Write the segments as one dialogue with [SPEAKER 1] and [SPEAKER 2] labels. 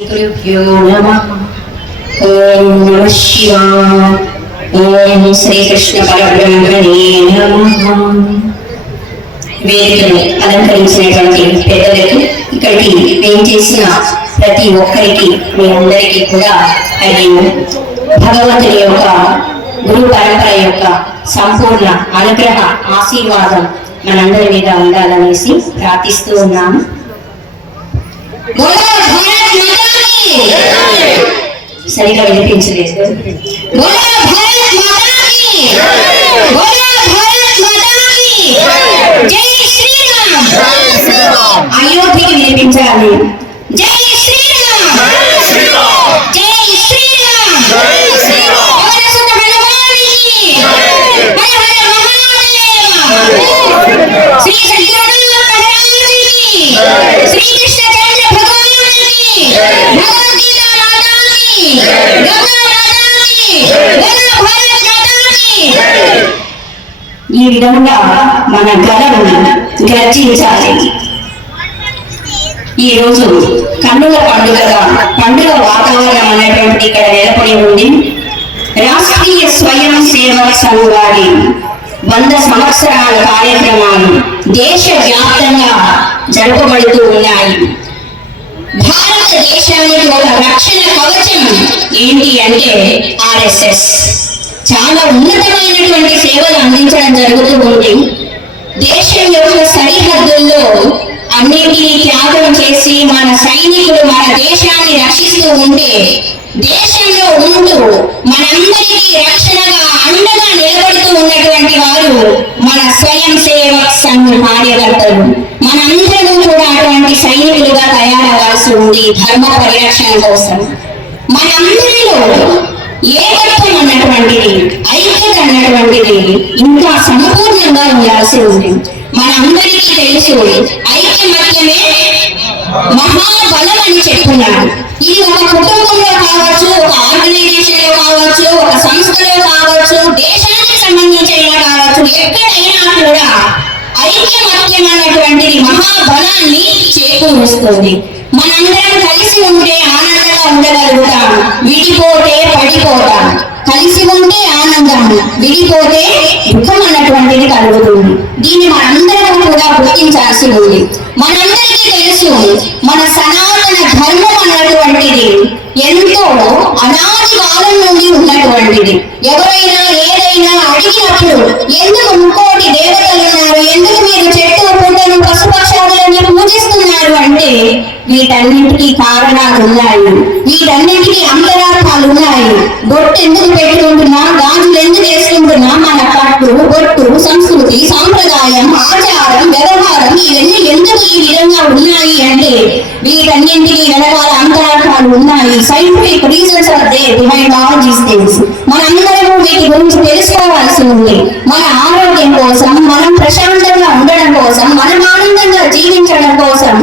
[SPEAKER 1] గురుభ్యో ఓం నమ ఓం శ్రీకృష్ణ పరబ్రహ్మణే నమః వేదికను అలంకరించినటువంటి పెద్దలకు ఇక్కడికి నేను చేసిన ప్రతి ఒక్కరికి మీ అందరికీ కూడా అది భగవంతుని యొక్క గురు పరంపర యొక్క సంపూర్ణ అనుగ్రహ ఆశీర్వాదం మనందరి మీద ఉండాలనేసి ప్రార్థిస్తూ ఉన్నాము. సరిగా వినిపించలేదు. బోలో భారత్ మాతాకి! బోలో భారత్ మాతాకి! జై శ్రీరామ్! అయోధ్యకి వినిపించాలి. జై శ్రీరామ్ విధంగా మన గలను గర్జించాలి. ఈ రోజు కన్నుల పండుగగా పండుగ వాతావరణం అనేటువంటి ఇక్కడ నెలకొని ఉంది. రాష్ట్రీయ స్వయం సేవక సంఘ్ వారి వంద సంవత్సరాల కార్యక్రమాలు దేశ వ్యాప్తంగా జరపబడుతూ ఉన్నాయి. భారతదేశానికి ఒక రక్షణ కవచం ఏంటి అంటే ఆర్ఎస్ఎస్ చాలా ఉన్నతమైనటువంటి సేవలు అందించడం జరుగుతూ ఉంది దేశం యొక్క సరిహద్దుల్లో అన్నింటినీ త్యాగం చేసి మన సైనికులు మన దేశాన్ని రక్షిస్తూ ఉంటే దేశంలో ఉంటూ మనందరికీ రక్షణగా అండగా నిలబడుతూ ఉన్నటువంటి వారు మన స్వయం సేవక్ సంఘ కార్యకర్తలు. మనందరూ కూడా అటువంటి సైనికులుగా తయారవ్వాల్సి ఉంది ధర్మ పరిరక్షణ కోసం. మనందరిలో ఏకత్వం అన్నటువంటిది ఐక్యత అన్నటువంటిది ఇంకా సంపూర్ణంగా ఉండాల్సి ఉంది మనందరికీ తెలుసు ఐక్యమత్యమే మహాబలం అని చెప్పుకున్నాడు ఇది ఒక కుటుంబంలో కావచ్చు ఒక ఆర్గనైజేషన్లో కావచ్చు ఒక సంస్థలో కావచ్చు దేశానికి సంబంధించిన కావచ్చు ఎక్కడైనా కూడా ఐక్యమత్యం అన్నటువంటిది మహాబలాన్ని చేకూరుస్తుంది. మనందరం కలిసి ఉంటే ఆనందంగా ఉండగలుగుతాం. విడిపోతే కలిసి ఉంటే ఆనందము విడిపోతే దుఃఖం అన్నటువంటిది కలుగుతుంది. దీన్ని మనందరం కూడా గుర్తించాల్సి ఉంది మనందరికీ తెలుసు మన సనాతన ధర్మం అన్నటువంటిది ఎంతో అనాది కాలం నుండి ఉన్నటువంటిది. ఎవరైనా ఏదైనా అడిగినప్పుడు ఎందుకు ఇంకోటి దేవత పూజిస్తున్నారు అంటే వీటన్నింటికీ కారణాలు ఉన్నాయి వీటన్నింటికీ అంతరార్థాలు ఉన్నాయి బొట్టు ఎందుకు పెట్టుకుంటున్నా? గాజులు ఎందుకు వేసుకుంటున్నా? మన పట్టు బొట్టు సంస్కృతి సాంప్రదాయం ఆచారం వ్యవహారం ఇవన్నీ ఎందుకు ఈ విధంగా ఉన్నాయి అంటే వీటన్నింటికి వెనకాల అంతరార్థాలు ఉన్నాయి scientific reasons are they behind all these things మనందరము వీటి గురించి తెలుసుకోవాల్సి ఉంది. మన ఆరోగ్యం కోసం మనం ప్రశాంతంగా ఉండడం కోసం మనం ఆనందంగా జీవించడం కోసం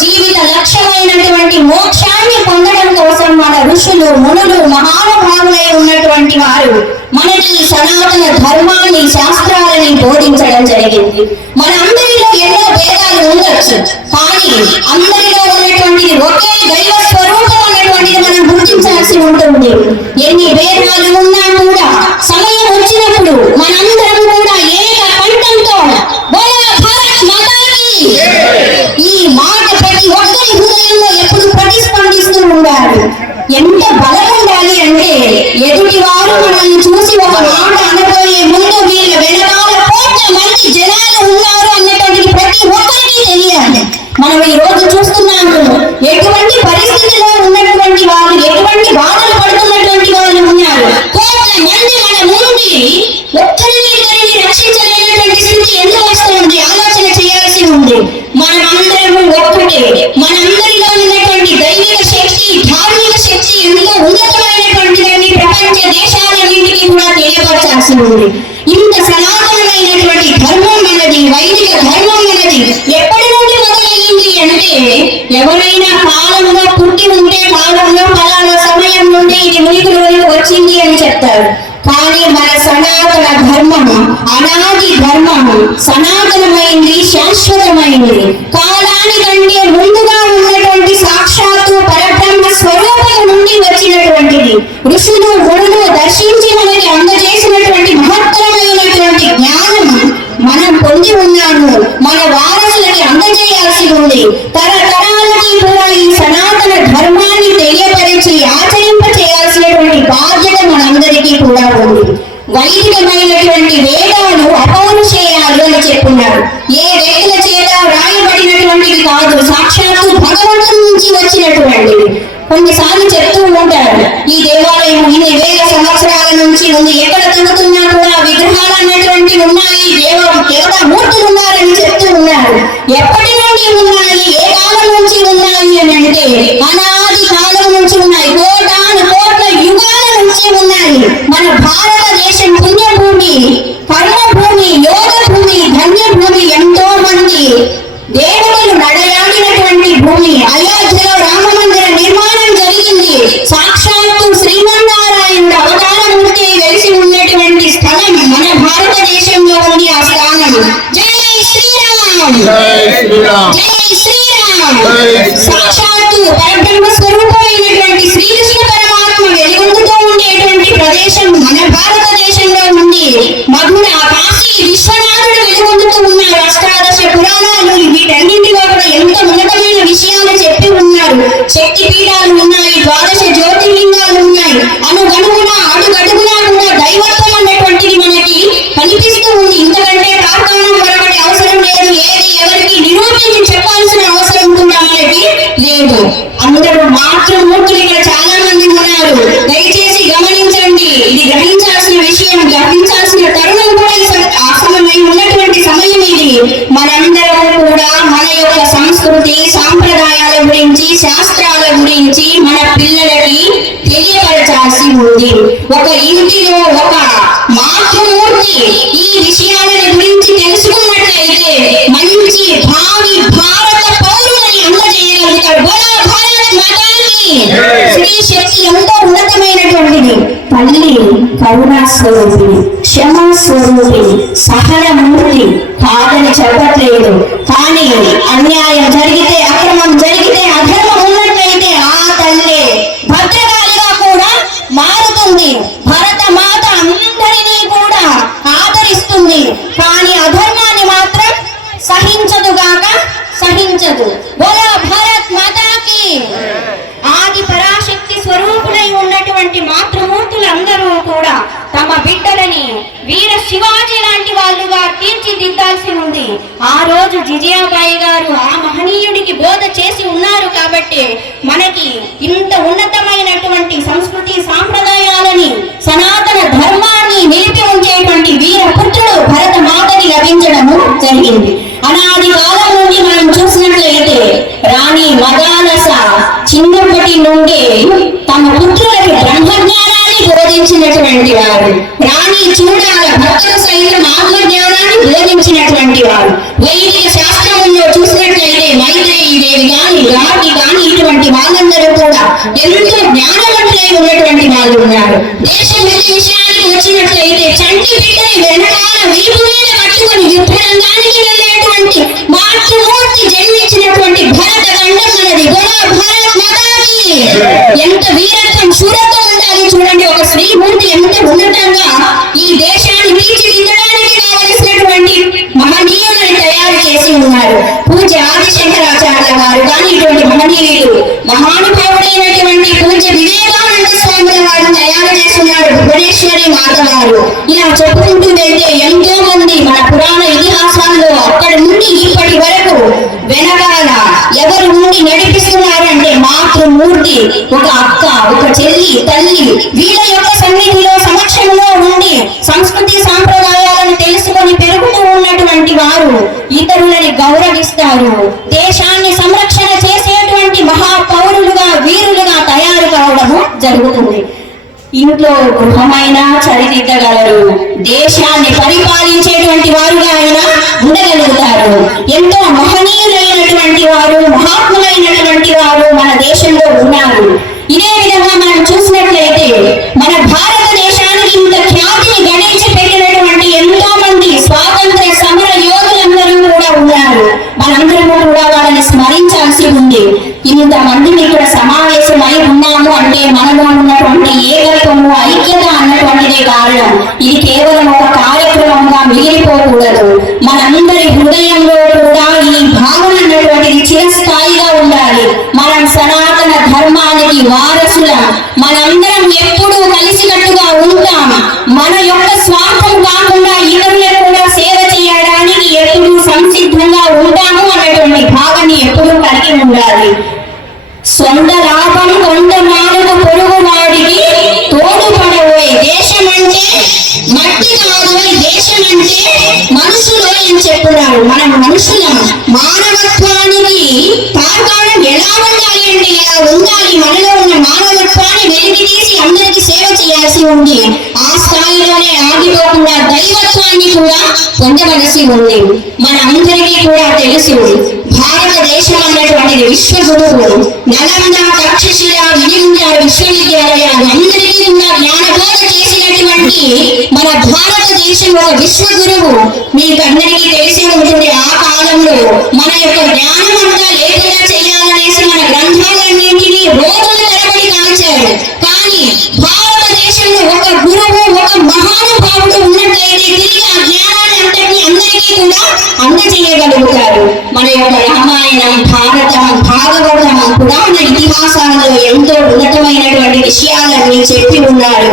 [SPEAKER 1] జీవిత లక్ష్యమైనటువంటి మోక్షాన్ని పొందడం కోసం మన ఋషులు మునులు మహానుభావులై ఉన్నటువంటి వారు మనకి సనాతన ధర్మాన్ని శాస్త్రాలని బోధించడం జరిగింది. మనందరిలో ఎన్నో భేదాలు ఉండొచ్చు కానీ అందరిలో ఉన్నటువంటిది ఒకే దైవ స్వరూపం అన్నటువంటిది మనం గుర్తించాల్సి ఉంటుంది. ఎన్ని భేదాలు ఎవరైనా కాలంలో పుట్టి ఉంటే కాలంలో పలానా సమయం నుండి ఇది మునికులోకి వచ్చింది అని చెప్తారు. కానీ మన సనాతన ధర్మము అనాది ధర్మము సనాతనమైంది శాశ్వతమైంది. కాలానికంటే ముందుగా ఉన్నటువంటి సాక్షాత్తు పరబ్రహ్మ ఋషులు గురులు దర్శించి మనకి అందజేసినటువంటి మహత్తరమైనటువంటి జ్ఞానము మనం పొంది ఉన్నాము. మన వారసులకి అందజేయాల్సి ఉంది. తరతరాలకి వైదికమైనటువంటి వేదాలు అపౌరుషేయాలు అని చెప్పున్నారు ఏ వ్యక్తుల చేత రాయబడినటువంటిది కాదు సాక్షాత్తు భగవంతుడి నుంచి వచ్చినటువంటిది. కొన్నిసార్లు చెప్తూ ఉంటారు ఈ దేవాలయం ఇన్ని వేల సంవత్సరాల నుంచి ముందు ఎక్కడ తగ్గుతుంది సాక్షాత్తు పరబ్రహ్మ స్వరూపమైనటువంటి శ్రీకృష్ణ పరమాత్మ వెలుగొందుతూ ఉండేటువంటి ప్రదేశం మన భారతదేశంలో ఉంది. మధుర కాశీ విశ్వనాథుడు వెలుగొందుతూ ఉన్నారు అష్టాదశ పురాణాలు వీటన్నింటిలో కూడా ఎంతో ఉన్నతమైన విషయాలు చెప్పి ఉన్నారు. శక్తి పీఠాలు ఉన్నాయి ద్వాదశ జ్యోతిర్లింగాలు శాస్త్రాల గురించి మన పిల్లలకి తెలియపరచాల్సి ఉంది. ఒక ఇంటిలో ఒక మాతృమూర్తి ఈ విషయాలను గురించి తెలుసుకున్నట్లయితే మంచి భావి భారత పౌరులని అందజేయగలుగుతాడు. బోలో భారత్ మాతాకి. స్త్రీ శక్తి ఎంతో ఉన్నతమైనటువంటిది. తల్లి కరుణా స్వరూపిణి క్షమా స్వరూపిణి సహనమూర్తి కాదని చెప్పట్లేదు. కానీ అన్యాయం జరిగితే అక్రమం జరిగితే అధర్మం ఉన్నట్లయితే ఆ తల్లే భద్రకాళిగా కూడా మారుతుంది భరత మాత అందరినీ కూడా ఆదరిస్తుంది కానీ అధర్మాన్ని మాత్రం సహించదుగాక సహించదు బోలా భారత్ మాతాకి ఆది పరాశక్తి స్వరూపులై ఉన్నటువంటి మాతృమూర్తులందరూ కూడా తమ బిడ్డలని వీర శివాజీ లాంటి వాళ్ళుగా తీర్చిదిద్దాల్సి ఉంది. ఆ రోజు జిజియాబాయి గారు ఆ మహనీయుడికి బోధ చేసి ఉన్నారు కాబట్టి మనకి ఇంత ఉన్నతమైనటువంటి సంస్కృతి సాంప్రదాయాలని సనాతన ధర్మాన్ని నిలిపి ఉంచేటువంటి వీర పుత్రుడు భరత మాతని లభించడము జరిగింది. అనాది కాలం నుండి మనం చూసినట్లయితే రాణి మదానస చిన్నప్పటి నుండి తమ బోధించినటువంటి వారు. రాణి చూడాల భక్తుల సైతం ఆత్మజ్ఞానాన్ని బోధించినటువంటి వారు. వైదిక శాస్త్రంలో చూసినట్లయితే మైత్రేయి దేవి గాని గాటి గాని ఇటువంటి వాళ్ళందరూ కూడా ఎంతో జ్ఞానవంతులై ఉన్నటువంటి వాళ్ళు ఉన్నారు. విషయానికి వచ్చినట్లయితే చంటి బిడ్డని వెనకాల వీపు మీద యుద్ధ రంగానికి వెళ్ళేటువంటి మాతృమూర్తి జన్మించినటువంటి భరత గండం మనది. గొడవ భారత్ మాతాకి ఎంత వీరత్వం ఉండాలి చూడండి ఎంత ఉన్నతంగా ఈ దేశాన్ని తీర్చిదిద్దడానికి కావలసినటువంటి మహనీయులను తయారు చేసి ఉన్నారు. పూజ ఆదిశంకరాచార్య వారు కానీ ఇటువంటి మహనీయులు మహానుభావుడైనటువంటి పూజ వివేకానంద స్వామి వారు తయారు చేస్తున్నారు భువనేశ్వరి మాత వారు ఇలా చెప్పుకుంటూ వెళ్తే ఎంతో మంది మన పురాణ ఇతిహాసాల్లో అక్కడి నుండి ఇప్పటి వరకు వెనకాల ఎవరు ఉండి నడిపిస్తున్నారు అంటే మాతృమూర్తి ఒక అక్క ఒక చెల్లి తల్లి. వీళ్ళ వివాహం జరుగుతుంది. ఇంట్లో గృహమైన చరిదిద్దగలరు. దేశాన్ని పరిపాలించేటువంటి వారుగా ఆయన ఉండగలుగుతారు. ఎంతో మహనీయులైనటువంటి వారు మహాత్ములైనటువంటి వారు మన దేశంలో ఉన్నారు. ఇదే విధంగా మనం చూసినట్లయితే మన భారతదేశానికి ఇంత ఖ్యాతిని గణించి పెట్టినటువంటి ఎంతో మంది స్వాతంత్ర సమర యోధులందరూ కూడా ఉన్నారు. మనందరము కూడా వాళ్ళని స్మరించాల్సి ఉంది. ఇంత మందిని ఇక్కడ సమావేశమై ఉన్నారు అంటే మనలో ఉన్నటువంటి ఏవర్తము ఐక్యత అన్నటువంటిదే కారణం. ఇది కేవలం ఒక కార్యక్రమంగా మిగిలిపోకూడదు. మనందరి హృదయంలో కూడా ఈ భావన అన్నటువంటిది చిరస్థాయిగా ఉండాలి. మనం సనాతన ధర్మానికి వారసులం. మనందరం ఎప్పుడూ కలిసికట్టుగా ఉంటాం. మన యొక్క స్వార్థం కాకుండా ఇతరులకు కూడా సేవ చేయడానికి ఎప్పుడూ సంసిద్ధంగా ఉంటాము అనేటువంటి భావన ఎప్పుడూ కలిగి ఉండాలి. సొంత లాభం కొంత నాలుగు పొరుగు వాడికి తోడుపడబోయే దేశం అంటే మట్టి కాదు దేశం అంటే మనసులో ఏం చెప్పున్నారు మనం మనుషులం మానవత్వానికి పాల్గొనడం ఎలా ఉండాలి అంటే ఎలా ఉండాలి? మనలో ఉన్న మానవత్వాన్ని వెలికి తీసి అందరికీ సేవ చేయాల్సి ఉంది. ఆ స్థాయిలోనే ఆగిపోకుండా దైవత్వాన్ని కూడా పొందవలసి ఉంది. మన అందరికీ కూడా తెలుసు భారతదేశం అనేటువంటిది విశ్వగురువు. నలంద తక్షశిల వినింద విశ్వవిద్యాలయాలు అందరికీ కూడా జ్ఞానబోధ చేసినటువంటి మన భారతదేశంలో విశ్వగురువు మీకు అందరికీ తెలిసి ఉంటుంది. ఆ కాలంలో మన యొక్క జ్ఞానం అంతా లేకుండా చేయాలనేసి మన గ్రంథాలన్నింటినీ రోజుల తరబడి కాల్చాడు కానీ భారతదేశంలో ఒక గురువు ఒక మహానుభావుడు ఉన్నట్లయితే తిరిగి ఆ జ్ఞానాన్ని అంతటినీ అందరికీ కూడా అందజేయగలుగుతారు. మన యొక్క రామాయణం భారతం భాగవతం పురాణ ఇతిహాసాలలో ఎంతో ఉన్నతమైనటువంటి విషయాలన్నీ చెప్పి ఉన్నారు.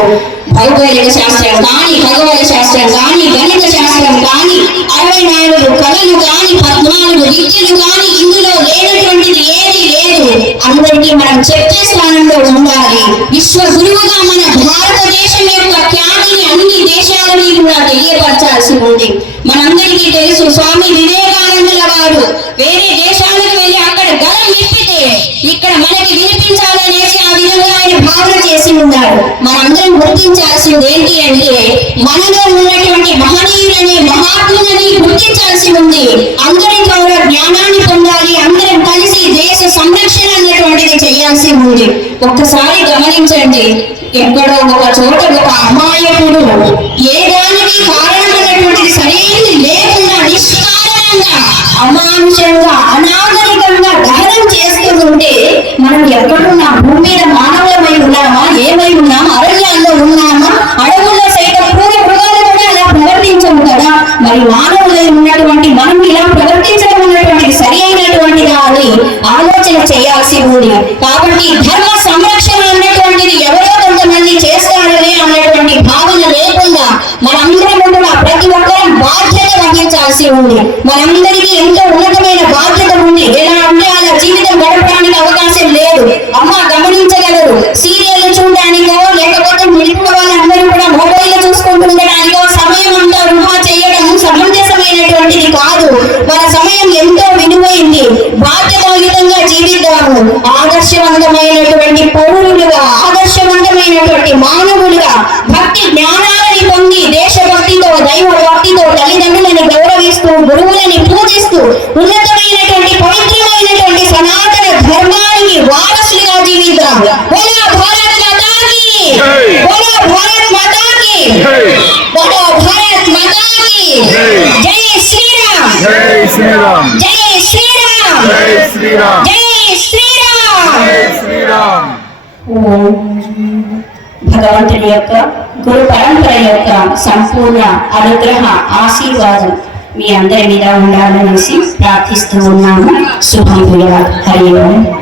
[SPEAKER 1] కానీ ఖగోళ శాస్త్రం కానీ గణిత శాస్త్రం కానీ అరవై నాలుగు కళలు కానీ పద్నాలుగు విద్యలు కానీ ఇందులో లేనటువంటిది ఏది లేదు. అందరికీ మనం చెప్పే స్థానంలో ఉండాలి. విశ్వ గురువుగా మన భారతదేశం యొక్క ఖ్యాతిని అన్ని దేశాలని కూడా తెలియపరచాల్సి ఉంది. మనందరికీ తెలుసు స్వామి వివేకానందుల వారు వేరే దేశాలకు వెళ్ళి అక్కడ గలం విప్పితే ఇక్కడ మనకి వినిపించాలనేసి ఆ విధంగా ఆయన భావన చేసి ఉన్నారు మనందరం గుర్తించాల్సింది ఏంటి అంటే మనలో ఉన్నటువంటి మహనీయులని మహాత్ములని గుర్తించాల్సి ఉంది. అందరి ద్వారా జ్ఞానాన్ని పొందాలి అందరం కలిసి దేశ సంరక్షణ అనేటువంటిది చేయాల్సి ఉంది. ఒక్కసారి గమనించండి ఎక్కడో ఒక చోట ఒక అమాయకుడు ఏ దానికి కారణమైనటువంటిది సరైనది లేకుండా నిష్కారణంగా అమానుషంగా అనా మనం ఎక్కడున్నా భూమి మీద మానవులమై ఉన్నామా? ఏమై ఉన్నామా? అరణ్యాల్లో ఉన్నామా? అడవుల్లో సైతం పూర్వ మృగాలు అలా ప్రవర్తించము కదా. మరి మానవులై ఉన్నటువంటి మనం ఇలా ప్రవర్తించడం ఉన్నటువంటి సరి అయినటువంటిదా అని ఆలోచన చేయాల్సి ఉంది. కాబట్టి ధర్మ సంరక్షణ అన్నటువంటిది ఎవరో కొంతమంది చేస్తారనే అన్నటువంటి భావన లేకుండా మనందరం కూడా ప్రతి ఒక్కరం బాధ్యత వహించాల్సి ఉంది. మనం ఎంతో ఉన్నతమైన బాధ్యత ఉంది ఎలా అంటే అలా జీవితం గడపడానికి అవకాశం లేదు అమ్మ గమనించగలరు సీరియల్ చూడడానికో లేకపోతే మిగతా వాళ్ళందరూ కూడా మొబైల్ చూసుకుంటూ ఉండడానికో సమయం అంతా వృధా చేయడం సమంజసమైనటువంటిది కాదు మన సమయం ఎంతో విలువైంది బాధ్యతాయుతంగా జీవిద్దాము ఆదర్శవంతమైనటువంటి పౌరులుగా ఆదర్శవంతమైనటువంటి మానవులుగా భక్తి జ్ఞానాలని పొంది దేశభక్తితో దైవ భక్తితో తల్లిదండ్రులని గౌరవిస్తూ గురువులని పూజిస్తూ ఉన్నతమైనటువంటి పవిత్రమైనటువంటి సనాతన ధర్మానికి వారసులుగా జీవిద్దాం బోలో భారత్ మాతాకి బోలో భారత్ బోలో భారత్ మాతాకి. జై. శ్రీరామ్.
[SPEAKER 2] జై శ్రీరామ్.
[SPEAKER 1] జై శ్రీరామ్.
[SPEAKER 2] జై శ్రీరామ్.
[SPEAKER 1] జై శ్రీరామ్.
[SPEAKER 2] జై శ్రీరామ్.
[SPEAKER 1] భగవంతుడి యొక్క గురు పరంపర యొక్క సంపూర్ణ అనుగ్రహ ఆశీర్వాదం మీ అందరి మీద ఉండాలనేసి ప్రార్థిస్తూ ఉన్నాము. శుభం హరి ఓం.